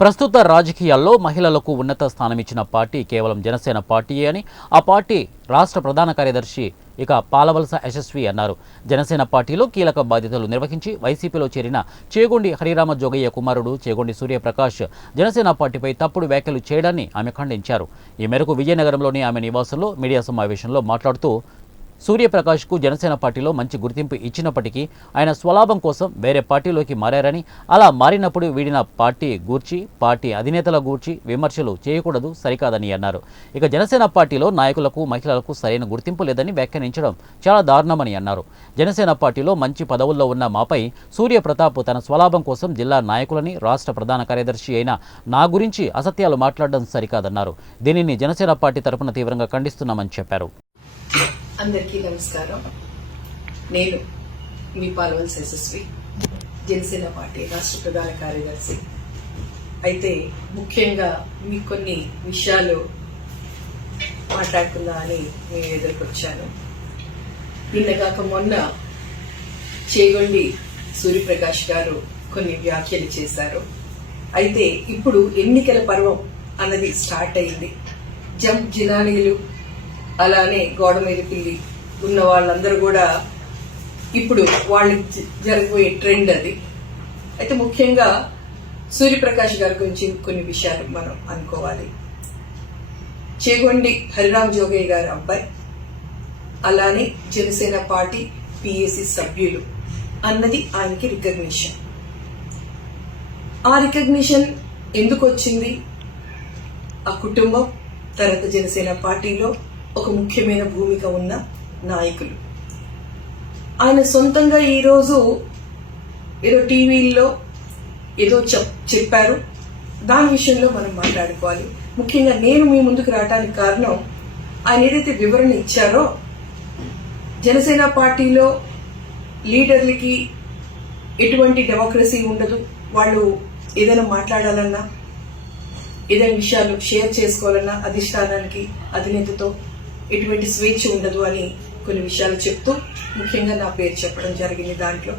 ప్రస్తుత రాజకీయాల్లో మహిళలకు ఉన్నత స్థానమిచ్చిన పార్టీ కేవలం జనసేన పార్టీయే అని ఆ పార్టీ రాష్ట్ర ప్రధాన కార్యదర్శి పాలవలస యశస్వి అన్నారు. జనసేన పార్టీలో కీలక బాధ్యతలు నిర్వహించి వైసీపీలో చేరిన చేగొండి హరిరామ జోగయ్య కుమారుడు చేగొండి సూర్యప్రకాష్ జనసేన పార్టీపై తప్పుడు వ్యాఖ్యలు చేయడాన్ని ఆమె ఖండించారు. ఈ మేరకు విజయనగరంలోని ఆమె నివాసంలో మీడియా సమావేశంలో మాట్లాడుతూ సూర్యప్రకాష్కు జనసేన పార్టీలో మంచి గుర్తింపు ఇచ్చినప్పటికీ ఆయన స్వలాభం కోసం వేరే పార్టీలోకి మారారని, అలా మారినప్పుడు వీడిన పార్టీ గూర్చి పార్టీ అధినేతల గూర్చి విమర్శలు చేయకూడదు, సరికాదని అన్నారు. ఇక జనసేన పార్టీలో నాయకులకు మహిళలకు సరైన గుర్తింపు లేదని వ్యాఖ్యానించడం చాలా దారుణమని అన్నారు. జనసేన పార్టీలో మంచి పదవుల్లో ఉన్న మాపై సూర్యప్రతాప్ తన స్వలాభం కోసం జిల్లా నాయకులని, రాష్ట్ర ప్రధాన కార్యదర్శి అయిన నా గురించి అసత్యాలు మాట్లాడడం సరికాదన్నారు. దీనిని జనసేన పార్టీ తరఫున తీవ్రంగా ఖండిస్తున్నామని చెప్పారు. అందరికీ నమస్కారం. నేను మీ పాలవలస యశస్వి, జనసేన పార్టీ రాష్ట్ర ప్రధాన కార్యదర్శి. అయితే ముఖ్యంగా మీకు కొన్ని విషయాలు మాట్లాడుకుందా అని నేను ఎదుర్కొచ్చాను. నిన్నగాక మొన్న చేగొండి సూర్యప్రకాష్ గారు కొన్ని వ్యాఖ్యలు చేశారు. అయితే ఇప్పుడు ఎన్నికల పర్వం అన్నది స్టార్ట్ అయింది. జంప్ జినానీలు అలానే గోడ మీద పిల్లి ఉన్న వాళ్ళందరూ కూడా ఇప్పుడు వాళ్ళకి జరగబోయే ట్రెండ్ అది. అయితే ముఖ్యంగా సూర్యప్రకాష్ గారి గురించి కొన్ని విషయాలు మనం అనుకోవాలి. చేగొండి హరిరామ్ జోగయ్య గారి అబ్బాయి, అలానే జనసేన పార్టీ పిఎసి సభ్యులు అన్నది ఆయనకి రికగ్నిషన్. ఆ రికగ్నిషన్ ఎందుకు వచ్చింది? ఆ కుటుంబం, తర్వాత జనసేన పార్టీలో ఒక ముఖ్యమైన భూమిక ఉన్న నాయకులు. ఆయన సొంతంగా ఈరోజు ఏదో టీవీల్లో ఏదో చెప్పారు, దాని విషయంలో మనం మాట్లాడుకోవాలి. ముఖ్యంగా నేను మీ ముందుకు రావడానికి కారణం, ఆయన ఏదైతే వివరణ ఇచ్చారో, జనసేన పార్టీలో లీడర్లకి ఎటువంటి డెమోక్రసీ ఉండదు, వాళ్ళు ఏదైనా మాట్లాడాలన్నా ఏదైనా విషయాలు షేర్ చేసుకోవాలన్నా అధిష్టానానికి అధినేతతో ఎటువంటి స్వేచ్ఛ ఉండదు అని కొన్ని విషయాలు చెప్తూ ముఖ్యంగా నా పేరు చెప్పడం జరిగింది. దాంట్లో